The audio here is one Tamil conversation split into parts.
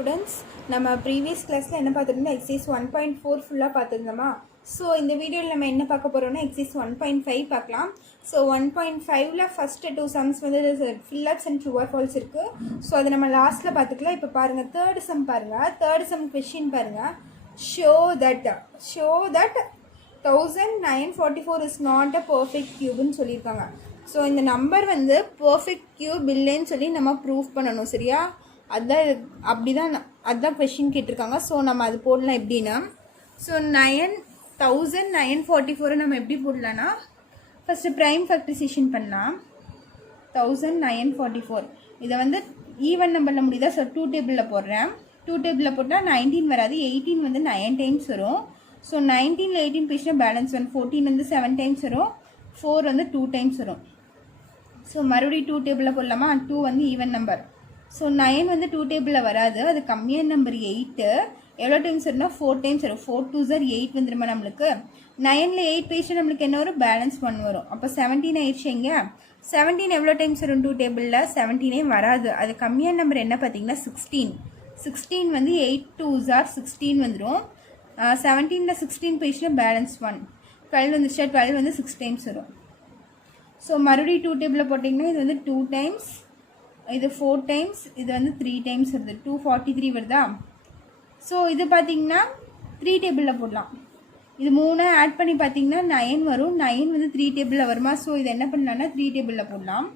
ஸ்டூடெண்ட்ஸ் நம்ம ப்ரீவியஸ் கிளாஸில் என்ன பார்த்துருந்தோம் எக்ஸைஸ் 1.4 ஃபுல்லாக பார்த்துருந்தோமா. ஸோ இந்த வீடியோவில் நம்ம என்ன பார்க்க போகிறோம்னா எக்ஸைஸ் 1.5 பார்க்கலாம். ஸோ 1.5ல் ஃபஸ்ட்டு 2 சம்ஸ் வந்து fill ups and true or false இருக்குது. ஸோ அதை நம்ம லாஸ்ட்டில் பார்த்துக்கலாம். இப்போ பாருங்கள் தேர்ட் சம் பாருங்கள். தேர்ட் சம் கொஷின் பாருங்கள். So that 1944 is not a perfect கியூப்னு சொல்லியிருக்காங்க. ஸோ இந்த நம்பர் வந்து பர்ஃபெக்ட் கியூப் இல்லைன்னு சொல்லி நம்ம ப்ரூஃப் பண்ணணும். சரியா? அதுதான் கொஷின் கேட்டிருக்காங்க. ஸோ நம்ம அது போடலாம் எப்படின்னா, ஸோ 1944 நம்ம எப்படி போடலான்னா, ஃபஸ்ட்டு ப்ரைம் ஃபேக்டரைசேஷன் பண்ணலாம். 1944 இதை வந்து ஈவன் நம்பரில் முடியுதா? ஸோ 2 டேபிளில் போடுறேன். 2 டேபிளில் போட்டால் 19 வராது, 18 வந்து 9 டைம்ஸ் வரும். ஸோ 19ல் 18 பேசினா பேலன்ஸ் 1, 14 வந்து 7 டைம்ஸ் வரும், 4 வந்து 2 டைம்ஸ் வரும். ஸோ மறுபடியும் 2 டேபிளில் போடலாமா? 2 வந்து ஈவன் நம்பர். ஸோ 9 வந்து 2 டேபிளில் வராது, அது கம்மியான நம்பர் 8 எவ்வளோ டைம்ஸ் வரும்னா 4 டைம்ஸ் வரும். 4 2 8 வந்துருமா நம்மளுக்கு. 9ல் 8 பேசினா நம்மளுக்கு என்ன வரும்? பேலன்ஸ் 1 வரும். அப்போ 17 ஆயிடுச்சு. எங்கே 17 எவ்வளோ டைம்ஸ் வரும் 2 டேபிளில்? 17 வராது, அது கம்மியான நம்பர் என்ன பார்த்தீங்கன்னா 16. 16 வந்து 8 2s 16 வந்துடும். 17ல் 16 பேசினா பேலன்ஸ் 1, 12 வந்துச்சா? 12 வந்து 6 டைம்ஸ் வரும். ஸோ மறுபடியும் 2 டேபிளில் போட்டிங்கன்னா இது வந்து 2 டைம்ஸ், இது 4 டைம்ஸ், இது வந்து 3 டைம்ஸ் வருது, 243 வருதா? ஸோ இது பார்த்தீங்கன்னா 3 டேபிளில் போடலாம். இது 3 ஆட் பண்ணி பார்த்தீங்கன்னா 9 வரும். 9 வந்து 3 டேபிளில் வருமா? ஸோ இது என்ன பண்ணலான்னா 3 டேபிளில் போடலாம்.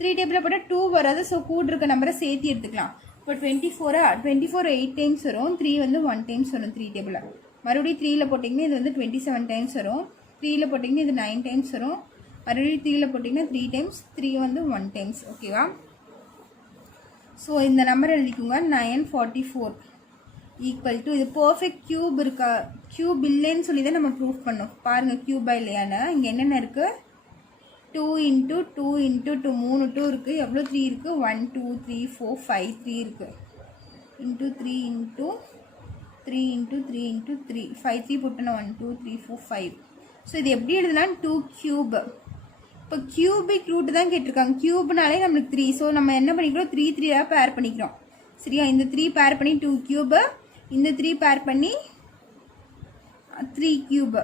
3 டேபிளில் போட்டால் 2 வராது. ஸோ கூட இருக்க நம்பரை சேர்த்து எடுத்துக்கலாம். இப்போ 24 8 டைம்ஸ் வரும், 3 வந்து 1 டைம்ஸ் வரும் 3 டேபிளில். மறுபடியும் 3ல் போட்டிங்கன்னா இது வந்து 27 டைம்ஸ் வரும். 3ல் போட்டிங்கன்னா இது 9 டைம்ஸ் வரும். மறுபடியும் 3ல் போட்டிங்கன்னா 3 டைம்ஸ், 3 வந்து 1 டைம்ஸ். ஓகேவா? ஸோ இந்த நம்பர் எழுதிக்கோங்க. 944 ஈக்குவல் டு, இது பர்ஃபெக்ட் கியூப் இருக்கா, கியூப் இல்லைன்னு சொல்லி தான் நம்ம ப்ரூஃப் பண்ணோம். பாருங்கள் கியூபா இல்லையான்னு. இங்கே என்னென்ன இருக்குது? 2 × 2 × 2 3 2 இருக்குது. எவ்வளோ 3 இருக்குது? 1 2 3 4 5 3 இருக்குது. இன்ட்டு 3 × 3 × 3 × 3 5 3 போட்டோன்னா 1 2 3 4 5. ஸோ இது எப்படி எழுதுனா 2 கியூப். இப்போ கியூபிக் ரூட் தான் கேட்டிருக்காங்க. கியூப்னாலே நம்மளுக்கு 3. ஸோ நம்ம என்ன பண்ணிக்கிறோம்? 3 3 பேர் பண்ணிக்கிறோம். சரியா? இந்த 3 பேர் பண்ணி 2 கியூபு, இந்த 3 பேர் பண்ணி 3 கியூபு.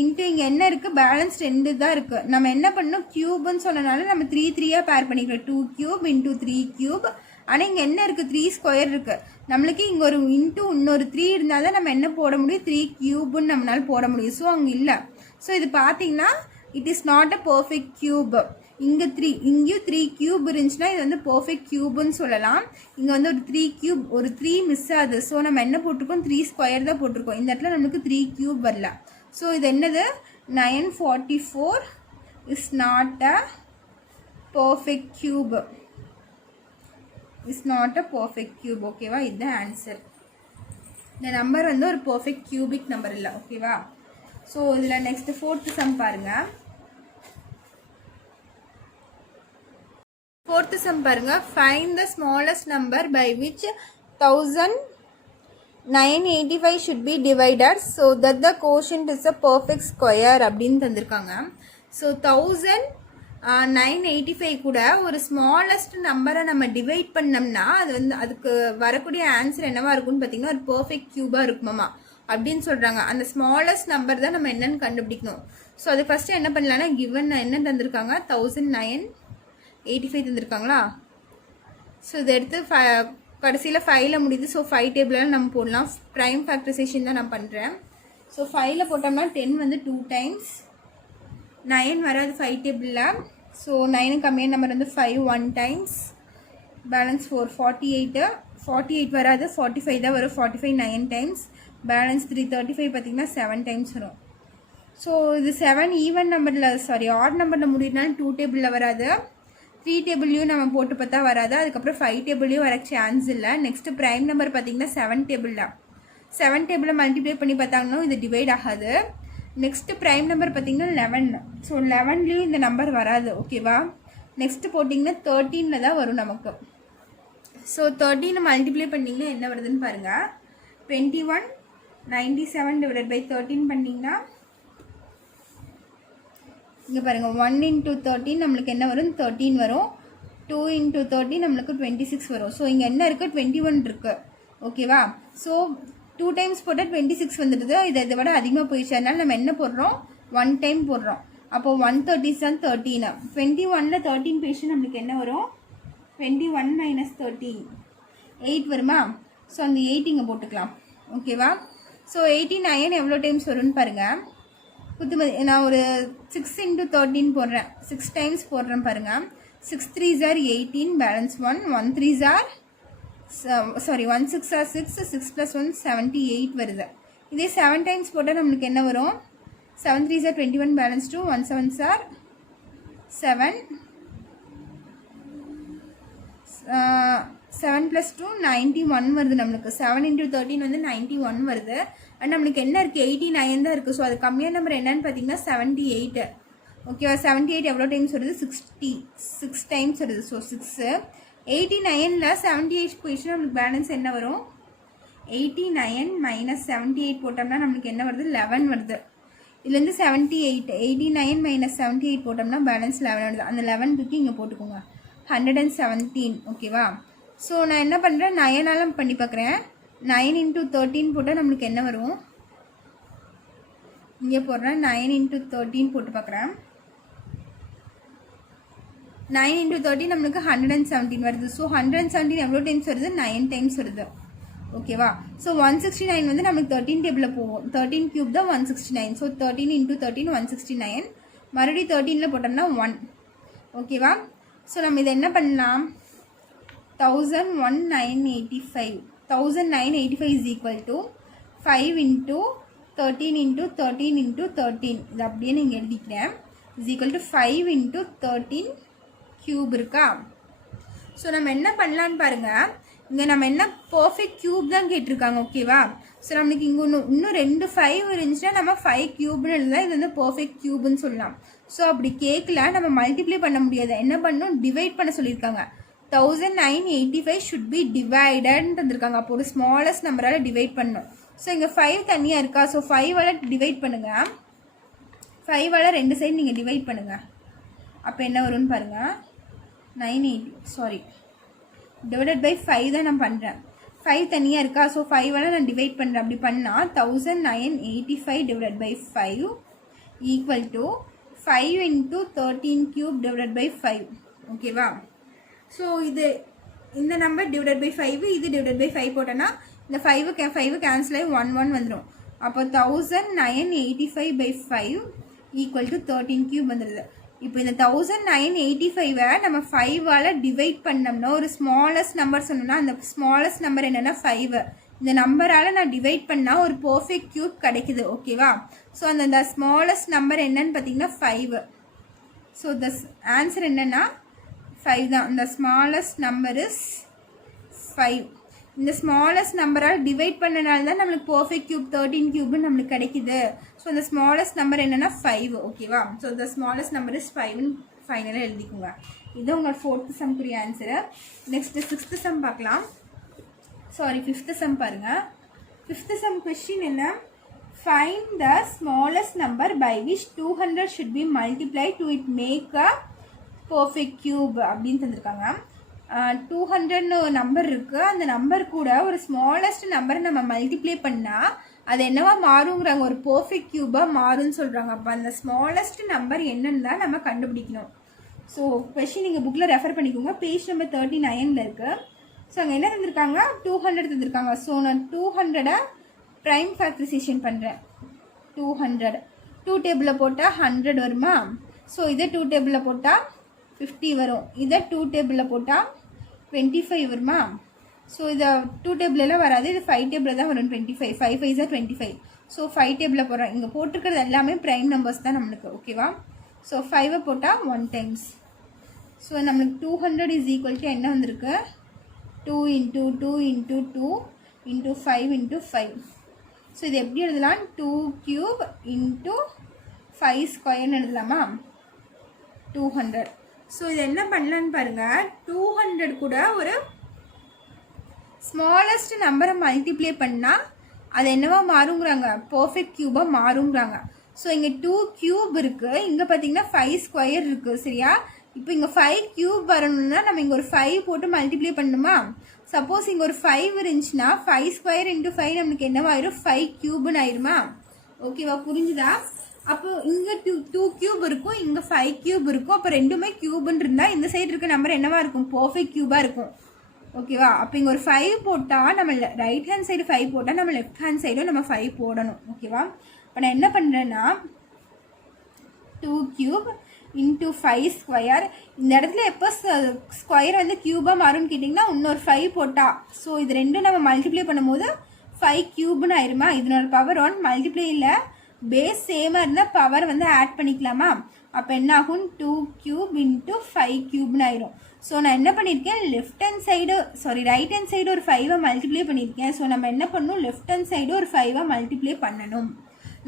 இன்ட்டு இங்கே என்ன இருக்குது? பேலன்ஸ் 2 தான் இருக்குது. நம்ம என்ன பண்ணணும்? கியூப்னு சொன்னனால நம்ம 3 3 பேர் பண்ணிக்கிறோம். 2 கியூப் × 3 கியூப். ஆனால் இங்கே என்ன இருக்குது? 3 ஸ்கொயர் இருக்குது. நம்மளுக்கு இங்கே ஒரு இன்ட்டு இன்னொரு 3 இருந்தால் தான் நம்ம என்ன போட முடியும்? 3 கியூப்னு நம்மளால போட முடியும். ஸோ அங்கே இல்லை. ஸோ இது பார்த்தீங்கன்னா it is not a perfect cube. இங்கே 3, இங்கேயும் 3 கியூப் இருந்துச்சுன்னா இது வந்து பர்ஃபெக்ட் கியூப்னு சொல்லலாம். இங்கே வந்து ஒரு 3 கியூப், ஒரு 3 மிஸ் ஆகுது. ஸோ நம்ம என்ன போட்டிருக்கோம்? 3 ஸ்கொயர் தான் போட்டிருக்கோம். இந்த இடத்துல நம்மளுக்கு 3 கியூப் வரல. ஸோ இது என்னது? 944 is not a perfect cube. Is not a perfect cube. ஓகேவா? இதுதான் ஆன்சர். இந்த நம்பர் வந்து ஒரு பர்ஃபெக்ட் கியூபிக் நம்பர் இல்லை. ஓகேவா? ஸோ இதில் நெக்ஸ்ட் 4th சம் பாருங்கள். 4th சம் பாருங்கள். Find the smallest number by which 1985 should be divided so that the quotient is a perfect square அப்படின்னு தந்திருக்காங்க. ஸோ 1985 கூட ஒரு ஸ்மாலஸ்ட் நம்பரை நம்ம டிவைட் பண்ணோம்னா அது வந்து அதுக்கு வரக்கூடிய ஆன்சர் என்னவா இருக்கும்னு பார்த்தீங்கன்னா ஒரு பர்ஃபெக்ட் கியூபாக இருக்குமாமா அப்படின்னு சொல்கிறாங்க. அந்த ஸ்மாலஸ்ட் நம்பர் தான் நம்ம என்னன்னு கண்டுபிடிக்கணும். ஸோ அது ஃபஸ்ட்டு என்ன பண்ணலான்னா கிவன் என்ன தந்திருக்காங்க? 1985 தந்திருக்காங்களா? ஸோ இதை எடுத்து கடைசியில் 5ல் முடியுது. ஸோ 5 டேபிளில் நம்ம போடலாம். ப்ரைம் ஃபேக்டரைசேஷன் தான் நான் பண்ணுறேன். ஸோ 5ல் போட்டோம்னா 10 வந்து 2 டைம்ஸ், 9 வராது 5 டேபிளில். ஸோ 9 கம்மியான நம்பர் வந்து 5 1 டைம்ஸ், பேலன்ஸ் 4 48 வராது, 45 தான் வரும். 45 9 டைம்ஸ், பேலன்ஸ் 3 35 பார்த்திங்கன்னா 7 டைம்ஸ் வரும். ஸோ இது 7 ஈவன் நம்பரில் ஆட் நம்பரில் முடியுதுனாலும் 2 டேபிளில் வராது. 3 டேபிள்லையும் நம்ம போட்டு பார்த்தா வராது. அதுக்கப்புறம் 5 டேபிள்லையும் வர சான்ஸ் இல்லை. நெக்ஸ்ட்டு ப்ரைம் நம்பர் பார்த்திங்கன்னா 7 டேபிளில் மல்டிப்ளை பண்ணி பார்த்தாங்கன்னா இது டிவைட் ஆகாது. நெக்ஸ்ட்டு ப்ரைம் நம்பர் பார்த்திங்கன்னா 11. ஸோ 11லேயும் இந்த நம்பர் வராது. ஓகேவா? நெக்ஸ்ட்டு போட்டிங்கன்னா 13ல் தான் வரும் நமக்கு. ஸோ 13 மல்டிப்ளை பண்ணிங்கன்னா என்ன வருதுன்னு பாருங்கள். 21 97 டிவைடட் பை 13 பண்ணிங்கன்னா இங்கே பாருங்கள் 1 × 13 நம்மளுக்கு என்ன வரும்? 13 வரும். 2 into 30 நம்மளுக்கு 26 வரும். ஸோ இங்கே என்ன இருக்குது 21 இருக்குது ஓகேவா. ஸோ 2 டைம்ஸ் போட்டால் 26 வந்துடுது. இதை விட அதிகமாக போயிடுச்சு. அதனால் நம்ம என்ன போடுறோம் 1 டைம் போடுறோம். அப்போது 130 தான் 13. 21ல் 13 பேஷன் நம்மளுக்கு என்ன வரும் 21 minus 13 8 வருமா. ஸோ அந்த 8 இங்கே போட்டுக்கலாம் ஓகேவா. ஸோ 89 எவ்வளோ டைம்ஸ் வரும்னு பாருங்கள். நான் ஒரு 6 into 13 போடுறேன். 6 டைம்ஸ் போடுறேன் பாருங்கள். 6 3s are 18 balance 1 1 3s are 1 6 are 6 6 plus 1 78 வருது. இதே 7 டைம்ஸ் போட்டால் நம்மளுக்கு என்ன வரும் 7 3s are 21 balance 2 1 7s are 7 7 plus 2 91 வருது நம்மளுக்கு. 7 into 13 வந்து 91 வருது. அண்ட் நம்மளுக்கு என்ன இருக்குது 89 தான் இருக்குது. ஸோ அது கம்மியான நம்பர் என்னன்னு பார்த்தீங்கன்னா 78 ஓகேவா. 78 எவ்வளோ டைம்ஸ் வருது 66 டைம்ஸ் வருது. ஸோ 6 89ல் 78 போயிடுச்சுன்னா நம்மளுக்கு பேலன்ஸ் என்ன வரும் 89 minus 78 போட்டோம்னா நம்மளுக்கு என்ன வருது 11 வருது. இதுலேருந்து 78 89 minus 78 போட்டோம்னா பேலன்ஸ் 11 வருது. அந்த 11 தூக்கி இங்கே போட்டுக்கோங்க 117 ஓகேவா. ஸோ நான் என்ன பண்ணுறேன் 9ஆல் பண்ணி பார்க்குறேன். 9 into 13 போட்டால் நம்மளுக்கு என்ன வரும் இங்கே போடுறேன் 9 into 13 போட்டு பார்க்குறேன். 9 into 13 நம்மளுக்கு 117 வருது. ஸோ 117 எவ்வளோ டைம்ஸ் வருது 9 டைம்ஸ் வருது ஓகேவா. ஸோ 169 வந்து நம்மளுக்கு 13 டேபிளில் போகும். 13 cube தான் 169. ஸோ 13 into 13 169 மறுபடியும் 13ல் போட்டோம்னா 1 ஓகேவா. ஸோ நம்ம இதை என்ன பண்ணலாம் 1985 is equal to 5 into 13 into 13 into 13 இது அப்படியே நீங்கள் எழுதிக்கிறேன் is equal to 5 into 13 cube இருக்கா. ஸோ நம்ம என்ன பண்ணலான்னு பாருங்கள். இங்கே நம்ம என்ன பர்ஃபெக்ட் க்யூப் தான் கேட்டிருக்காங்க ஓகேவா. ஸோ நம்மளுக்கு இங்கே இன்னும் 2 5 இருந்துச்சுன்னா நம்ம 5 க்யூப்னு எழுதலாம். இது வந்து பர்ஃபெக்ட் க்யூப்னு சொல்லலாம். ஸோ அப்படி கேட்கல நம்ம மல்டிப்ளை பண்ண முடியாது. என்ன பண்ணணும் டிவைட் பண்ண சொல்லியிருக்காங்க. 1985 ஷுட் பி டிவைடட்னு தந்திருக்காங்க. அப்போ ஒரு ஸ்மாலஸ்ட் நம்பரால் டிவைட் பண்ணணும். ஸோ இங்கே 5 தனியாக இருக்கா. ஸோ 5ஆல் டிவைட் பண்ணுங்கள். 5ஆல் 2 சைடு நீங்கள் டிவைட் பண்ணுங்கள். அப்போ என்ன வரும்னு பாருங்கள் 980 டிவைடட் பை 5 தான் நான் பண்ணுறேன். 5 தனியாக இருக்கா. ஸோ 5ஆல் நான் டிவைட் பண்ணுறேன். அப்படி பண்ணால் 1985 divided by 5 equal to 5 into 13 cube divided by 5 ஓகேவா. ஸோ இது இந்த நம்பர் டிவைடட் பை 5 இது டிவைடட் பை 5 போட்டோன்னா இந்த 5 கேன்சல் ஆகி 1 1 வந்துடும். அப்போ 1985 by 5 ஈக்குவல் டு 13 cube வந்துடுது. இப்போ இந்த 1985 நம்ம 5ஆல் டிவைட் பண்ணோம்னா ஒரு ஸ்மாலஸ்ட் நம்பர் சொன்னோம்னா அந்த ஸ்மாலஸ்ட் நம்பர் என்னென்னா 5. இந்த நம்பரால் நான் டிவைட் பண்ணால் ஒரு பர்ஃபெக்ட் க்யூப் கிடைக்குது ஓகேவா. ஸோ அந்த ஸ்மாலஸ்ட் நம்பர் என்னன்னு பார்த்தீங்கன்னா 5. ஸோ த ஆன்சர் என்னென்னா 5 தான். இந்த ஸ்மாலஸ்ட் நம்பர் இஸ் 5. இந்த ஸ்மாலஸ்ட் நம்பரால் டிவைட் பண்ணனால தான் நம்மளுக்கு பர்ஃபெக்ட் க்யூப் 13 க்யூப்னு நம்மளுக்கு கிடைக்குது. ஸோ இந்த ஸ்மாலஸ்ட் நம்பர் என்னென்னா 5 ஓகேவா. So the smallest number is 5ன்னு ஃபைனலாக எழுதிக்கோங்க. இது உங்கள் 4th சம்க்குரிய ஆன்சரு. நெக்ஸ்ட்டு 6th சம் பார்க்கலாம். சாரி 5th சம் பாருங்கள். 5th சம் கொஸ்டின் என்ன find the smallest number by which 200 should be multiply to it make a perfect cube அப்படின்னு தந்திருக்காங்க. 200ன்னு நம்பர் இருக்குது. அந்த நம்பர் கூட ஒரு ஸ்மாலஸ்ட் நம்பரை நம்ம மல்டிப்ளை பண்ணால் அது என்னவா மாறுங்கிறாங்க ஒரு பர்ஃபெக்ட் க்யூபாக மாறும்னு சொல்கிறாங்க. அப்போ அந்த ஸ்மாலஸ்ட் நம்பர் என்னன்னு தான் நம்ம கண்டுபிடிக்கணும். ஸோ கொஸ்டின் நீங்கள் புக்கில் ரெஃபர் பண்ணிக்கோங்க. பேஜ் நம்பர் 39ல் இருக்குது. ஸோ அங்கே என்ன தந்திருக்காங்க 200 தந்திருக்காங்க. ஸோ நான் 200 ப்ரைம் ஃபேக்டரைசேஷன் பண்ணுறேன். 200 2 டேபிளில் போட்டால் 100 வருமா. ஸோ இதை 2 டேபிளில் போட்டால் 50 வரும். இதை 2 டேபிளில் போட்டால் 25 வருமா. ஸோ இதை 2 டேபிளெலாம் வராது. இது 5 டேபிளில் தான் வரும் 25. 5 5 is 25. ஸோ 5 டேபிளில் போடுறோம். இங்கே போட்டிருக்கிறது எல்லாமே ப்ரைம் நம்பர்ஸ் தான் நம்மளுக்கு ஓகேவா. ஸோ 5 போட்டால் 1 டைம்ஸ். ஸோ நம்மளுக்கு 200 இஸ் ஈக்குவல் டு என்ன வந்திருக்கு 2 into 2 into 2 into 5 into 5. So இது எப்படி எழுதலாம் 2 cube into 5 ஸ்கொயர்னு எழுதலாமா 200. ஸோ இது என்ன பண்ணலான்னு பாருங்கள். 200 கூட ஒரு ஸ்மாலஸ்ட் நம்பரை மல்டிப்ளை பண்ணால் அது என்னவா மாறுங்கிறாங்க பர்ஃபெக்ட் க்யூபாக மாறுங்கிறாங்க. ஸோ இங்கே 2 cube இருக்குது. இங்கே பார்த்தீங்கன்னா 5 ஸ்கொயர் இருக்குது சரியா. இப்போ இங்கே 5 கியூப் வரணும்னா நம்ம இங்கே ஒரு 5 போட்டு மல்டிப்ளை பண்ணணுமா? சப்போஸ் இங்கே ஒரு 5 இருந்துச்சுன்னா 5 ஸ்கொயர் இன்ட்டு 5 நம்மளுக்கு என்னவாயிரும்? 5 கியூப்னு ஆயிருமா? ஓகேவா, புரிஞ்சுதா? அப்போ இங்கே 2 கியூப் இருக்கும், இங்கே 5 கியூப் இருக்கும். அப்போ ரெண்டுமே கியூப்னு இருந்தால் இந்த சைடு இருக்க நம்பர் என்னவா இருக்கும்? பர்ஃபெக்ட் கியூபாக இருக்கும். ஓகேவா, அப்போ இங்கே ஒரு 5 போட்டால் நம்ம ரைட் ஹேண்ட் சைடு 5 போட்டால் நம்ம லெஃப்ட் ஹேண்ட் சைடும் நம்ம 5 போடணும். ஓகேவா, இப்போ நான் என்ன பண்ணுறேன்னா 2 கியூப் இன்ட்டு 5 ஸ்கொயர். இந்த இடத்துல எப்போ ஸ்கொயர் வந்து கியூபாக மாறும்னு கேட்டிங்கன்னா இன்னொரு 5 போட்டா. ஸோ இது ரெண்டும் நம்ம மல்டிப்ளை பண்ணும்போது 5 கியூப்னு ஆயிருமா? இதனோட பவர் 1 மல்டிப்ளை இல்லை, பேஸ் சேமாக இருந்தால் பவர் வந்து ஆட் பண்ணிக்கலாமா? அப்போ என்ன ஆகும்? 2 கியூப் இன்ட்டு 5 கியூப்னு ஆயிரும். ஸோ நான் என்ன பண்ணியிருக்கேன், left hand side right hand side ஒரு 5 மல்டிப்ளை பண்ணியிருக்கேன். ஸோ நம்ம என்ன பண்ணணும், லெஃப்ட் ஹேண்ட் சைடு ஒரு 5 மல்டிப்ளை பண்ணணும்.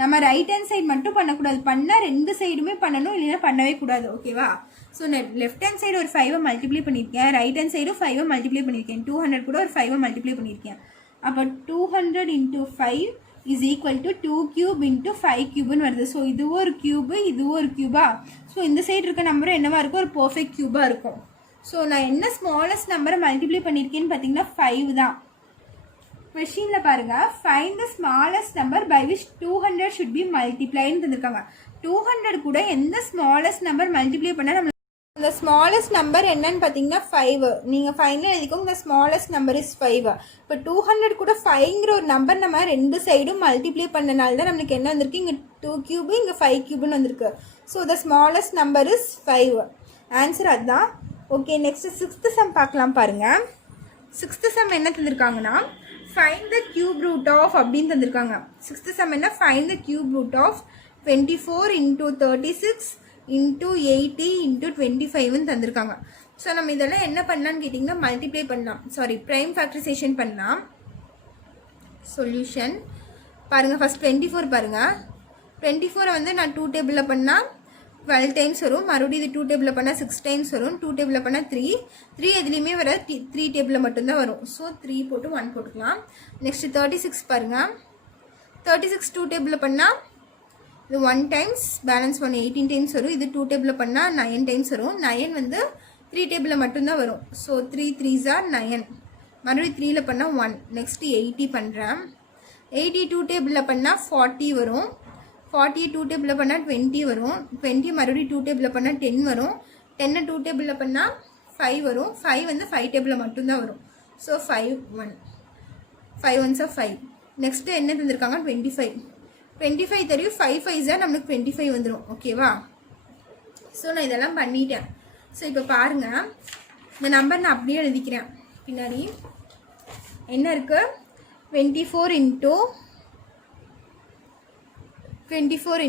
நம்ம ரைட் ஹேண்ட் சைடு மட்டும் பண்ணக்கூடாது, பண்ணால் ரெண்டு சைடுமே பண்ணணும், இல்லைன்னா பண்ணவே கூடாது. ஓகேவா, ஸோ நான் லெஃப்ட் ஹேண்ட் சைடு ஒரு 5 மல்டிப்ளை பண்ணியிருக்கேன், ரைட் ஹேண்ட் சைடும் 5 மல்டிப்ளை பண்ணியிருக்கேன். 200 கூட ஒரு 5 மல்டிப்ளை பண்ணியிருக்கேன். அப்போ 200 into 5 is equal to 2 cube into 5 கியூப்னு வருது. ஸோ இதுவும் ஒரு கியூபு, இதுவும் ஒரு கியூபா. ஸோ இந்த சைடு இருக்க நம்பரும் என்னவா இருக்கும்? ஒரு பர்ஃபெக்ட் கியூபாக இருக்கும். ஸோ நான் என்ன ஸ்மாலஸ்ட் நம்பரை மல்டிப்ளை பண்ணியிருக்கேன்னு பார்த்தீங்கன்னா 5 தான். கொஷினில் பாருங்கள், find the smallest number by which 200 should be மல்டிப்ளைன்னு தந்திருக்காங்க. 200 கூட எந்த ஸ்மாலஸ்ட் நம்பர் மல்டிப்ளை பண்ணால் நம்ம இந்த ஸ்மாலஸ்ட் நம்பர் என்னன்னு பார்த்தீங்கன்னா 5. நீங்கள் ஃபைனல் எழுதிக்கோங்க, இந்த ஸ்மாலஸ்ட் நம்பர் இஸ் 5. இப்போ 200 கூட 5ங்கிற ஒரு நம்பர் நம்ம ரெண்டு சைடும் மல்டிப்ளை பண்ணனால தான் நம்மளுக்கு என்ன வந்திருக்கு? இங்கே 2 கியூபு, இங்கே 5 கியூப்னு வந்திருக்கு. So the smallest number is 5. Answer அதுதான். ஓகே, நெக்ஸ்ட் 6th சம் பார்க்கலாம் பாருங்கள். 6th சம் என்ன தந்திருக்காங்கன்னா find the cube root of அப்படின்னு தந்திருக்காங்க. 6th சம் என்ன? Find the cube root of 24 into 36 into 80 into 25ன்னு தந்திருக்காங்க. ஸோ நம்ம இதெல்லாம் என்ன பண்ணலான்னு கேட்டிங்கன்னா மல்டிப்ளை பண்ணலாம், ப்ரைம் ஃபேக்டரைசேஷன் பண்ணலாம். சொல்யூஷன் பாருங்கள், ஃபஸ்ட் 24 பாருங்கள். 24 வந்து நான் 2 டேபிளில் பண்ணால் 12 டைம்ஸ் வரும், மறுபடியும் இது 2 டேபிளில் பண்ணால் 6 டைம்ஸ் வரும், 2 டேபிளில் பண்ணால் 3 எதுலேயுமே வர 3 டேபிளில் மட்டும்தான் வரும். ஸோ 3 போட்டு 1 போட்டுக்கலாம். நெக்ஸ்ட்டு 36 பாருங்கள். 36 2 டேபிளில் பண்ணால் இது 1 டைம்ஸ், பேலன்ஸ் 1 18 டைம்ஸ் வரும். இது 2 டேபிளில் பண்ணால் 9 டைம்ஸ் வரும். 9 வந்து 3 டேபிளில் மட்டும்தான் வரும். ஸோ 3 3s are 9, மறுபடியும் 3ல் பண்ணால் 1. நெக்ஸ்ட்டு 80 பண்ணுறேன். 80 2 டேபிளில் பண்ணால் 40 வரும். 40 2 டேபிளில் பண்ணால் 20 வரும். 20 மறுபடியும் 2 டேபிளில் பண்ணால் 10 வரும். 10 2 டேபிளில் பண்ணால் 5 வரும். 5 வந்து 5 டேபிளில் மட்டும்தான் வரும். So 5 1s are 5. நெக்ஸ்ட்டு என்ன தந்திருக்காங்க? 25 தெரியும். 5 5s are நம்மளுக்கு 25 வந்துடும். ஓகேவா, ஸோ நான் இதெல்லாம் பண்ணிட்டேன். ஸோ இப்போ பாருங்கள், இந்த நம்பர் நான் அப்படியே எழுதிக்கிறேன். பின்னாடி என்ன இருக்குது? 24 இன்ட்டு 36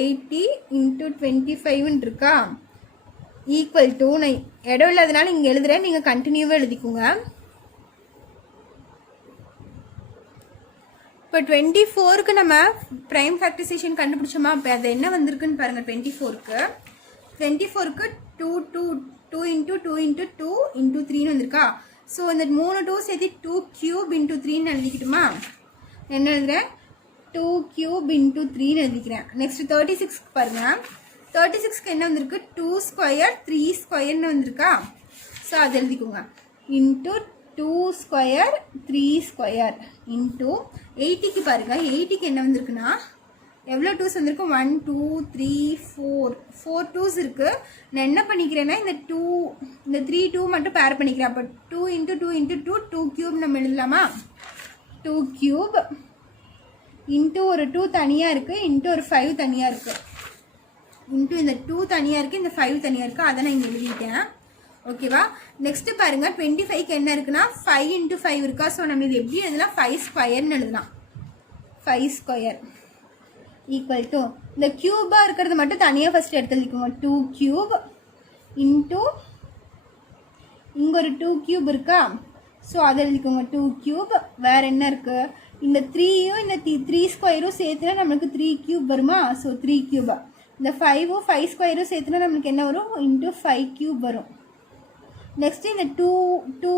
80 இன்ட்டு 25ன்னு இருக்கா, ஈக்குவல் டு, நான் இடம் இல்லாதனால இங்கே எழுதுகிறேன், நீங்கள் கண்டினியூவாக எழுதிக்கோங்க. இப்போ 24க்கு நம்ம ப்ரைம் ஃபேக்டரைசேஷன் கண்டுபிடிச்சோமா? அப்போ அது என்ன வந்திருக்குன்னு பாருங்கள். 24க்கு 2 இன்ட்டு 2 இன்ட்டு 2 இன்ட்டு 3ன்னு வந்திருக்கா. ஸோ இந்த 3 2 சேர்த்து 2 கியூப் இன்ட்டு 3ன்னு எழுதிக்கிட்டுமா? என்ன எழுதுகிறேன்? 2 கியூப் இன்ட்டு 3ன்னு எழுதிக்கிறேன். நெக்ஸ்ட்டு 36க்கு பாருங்கள். 36க்கு என்ன வந்திருக்கு? 2 ஸ்கொயர் 3 ஸ்கொயர்னு வந்திருக்கா. ஸோ அது எழுதிக்கோங்க. இன்ட்டு 2 ஸ்கொயர் 3 ஸ்கொயர் இன்ட்டு 80க்கு பாருங்கள். 80க்கு என்ன வந்திருக்குன்னா எவ்வளோ 2s வந்திருக்கு? 1 2 3 4 2s இருக்குது. நான் என்ன பண்ணிக்கிறேன்னா இந்த 3 2 மட்டும் பேர் பண்ணிக்கிறேன். அப்போ 2 இன்ட்டு 2 இன்ட்டு 2 2 கியூப் நம்ம எழுதலாமா? 2 கியூப் இன்ட்டு ஒரு 2 தனியாக இருக்குது, இன்ட்டு ஒரு 5 தனியாக இருக்குது, இன்ட்டு இந்த 2 தனியாக இருக்குது, இந்த 5 தனியாக இருக்குது. அதை நான் இங்கே எழுதிட்டேன். ஓகேவா, நெக்ஸ்ட்டு பாருங்கள். 25க்கு என்ன இருக்குன்னா 5 இன்ட்டு 5 இருக்கா. ஸோ நம்ம இது எப்படி எழுதலாம்? 5 ஸ்கொயர்னு எழுதலாம். 5 ஸ்கொயர் ஈக்குவல் டு இந்த கியூபாக இருக்கிறது மட்டும் தனியாக ஃபஸ்ட்டு எடுத்து எழுதிக்கோங்க. 2 கியூப் இன்ட்டு இங்கே ஒரு 2 கியூப் இருக்கா. ஸோ அதை எழுதிக்கோங்க. 2 கியூப். வேறு என்ன இருக்குது? இந்த 3யும் இந்த 3 ஸ்கொயரும் சேர்த்துனா நம்மளுக்கு 3 கியூப் வருமா. So 3 cube. இந்த 5ம் 5 ஸ்கொயரும் சேர்த்துனா நம்மளுக்கு என்ன வரும்? இன்ட்டு 5 கியூப் வரும். நெக்ஸ்ட்டு இந்த 2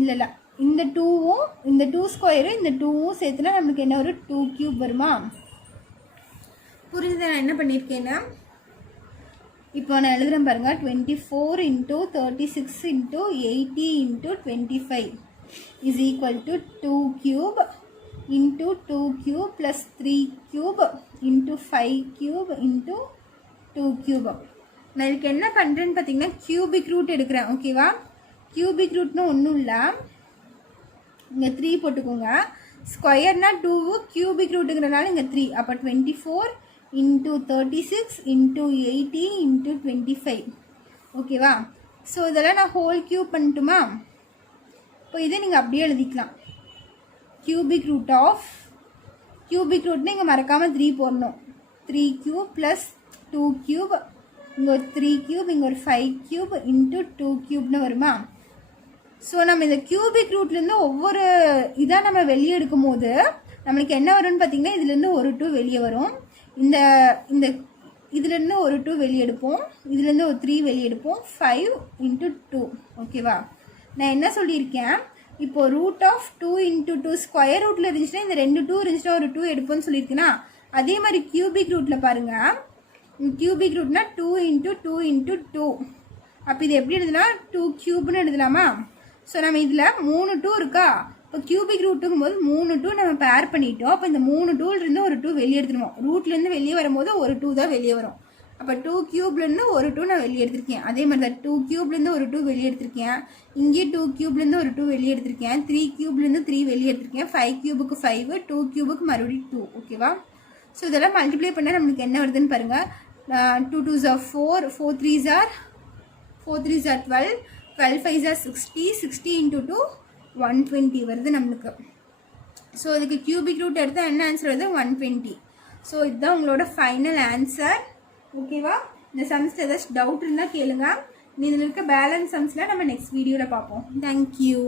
இல்லை இந்த 2வும் இந்த 2 ஸ்கொயரும் இந்த 2வும் சேர்த்துனா நம்மளுக்கு என்ன ஒரு 2 கியூப் வருமா? புரியுது நான் என்ன பண்ணியிருக்கேன்னா? இப்போ நான் எழுதுகிறேன் பாருங்கள். 24 × 36 × 80 × 25 is equal to 2 cube into 2 cube plus 3 cube into 5 cube into 2 cube. நான் இதுக்கு என்ன பண்ணுறேன்னு பார்த்தீங்கன்னா கியூபிக் ரூட் எடுக்கிறேன். ஓகேவா? கியூபிக் ரூட்னு ஒன்றும் இல்லை, இங்கே 3 போட்டுக்கோங்க. ஸ்கொயர்னா 2 கியூபிக் ரூட்டுங்கிறனால இங்கே 3. அப்போ 24 × 36 × 80 × 25. ஓகேவா? ஸோ இதெல்லாம் நான் ஹோல் கியூப் பண்ணட்டுமா? இப்போ இதை நீங்கள் அப்படியே எழுதிக்கலாம். கியூபிக் ரூட்னா இங்கே மறக்காமல் 3 போடணும். 3 கியூப் ப்ளஸ் 2 கியூப், இங்கே ஒரு 3 கியூப், இங்கே ஒரு 5 கியூப் இன்ட்டு 2 கியூப்னு வருமா? ஸோ நம்ம இந்த கியூபிக் ரூட்லேருந்து ஒவ்வொரு இதாக நம்ம வெளியே எடுக்கும் போது நம்மளுக்கு என்ன வரும்னு பார்த்தீங்கன்னா இதுலேருந்து ஒரு 2 வெளியே வரும். இந்த இந்த இதுலேருந்து ஒரு 2 வெளியே எடுப்போம், இதுலேருந்து ஒரு 3 வெளியே எடுப்போம். 5 × 2. ஓகேவா? நான் என்ன சொல்லியிருக்கேன், இப்போ ரூட் ஆஃப் 2 × 2 ஸ்கொயர் ரூட்டில் இருந்துச்சுன்னா இந்த 2 2 இருந்துச்சுன்னா ஒரு 2 எடுப்போம்னு சொல்லியிருக்கேன்னா, அதே மாதிரி கியூபிக் ரூட்டில் பாருங்கள். கியூபிக் ரூட்னா 2 × 2 × 2. அப்போ இது எப்படி எழுதுனா 2 கியூப்னு எழுதலாமா? ஸோ நம்ம இதில் 3 2 இருக்கா? இப்போ கியூபிக் ரூட்டுங்கும் போது 3 2 நம்ம பேர் பண்ணிட்டோம். அப்போ இந்த 3 2லேருந்து ஒரு 2 வெளியே எடுத்துருவோம். ரூட்லேருந்து வெளியே வரும்போது ஒரு 2 தான் வெளியே வரும். அப்போ 2 கியூப்லேருந்து ஒரு 2 நான் வெளியே எடுத்திருக்கேன். அதே மாதிரி தான் 2 கியூப்லேருந்து ஒரு 2 வெளியே எடுத்திருக்கேன். இங்கே 2 கியூப்லேருந்து ஒரு 2 வெளியே எடுத்திருக்கேன். 3 கியூப்லேருந்து 3 வெளியே எடுத்திருக்கேன். 5 கியூபுக்கு 5, 2 கியூபுக்கு மறுபடியும் 2. ஓகேவா? ஸோ இதெல்லாம் மல்டிப்ளை பண்ணால் நம்மளுக்கு என்ன வருதுன்னு பாருங்கள். 2 2s are 4, 4 3s are 12, 12 5s are 60, 60 × 2 120 வருது நம்மளுக்கு. ஸோ இதுக்கு கியூபிக் ரூட் எடுத்தால் என்ன ஆன்சர் வருது? 120. ஸோ இதுதான் உங்களோட ஃபைனல் ஆன்சர். ஓகேவா? இந்த சம்ஸில் ஏதாச்சும் டவுட் இருந்தால் கேளுங்க. இதில் இருக்க பேலன்ஸ் சம்ஸ்லாம் நம்ம நெக்ஸ்ட் வீடியோவில் பார்ப்போம். தேங்க்யூ.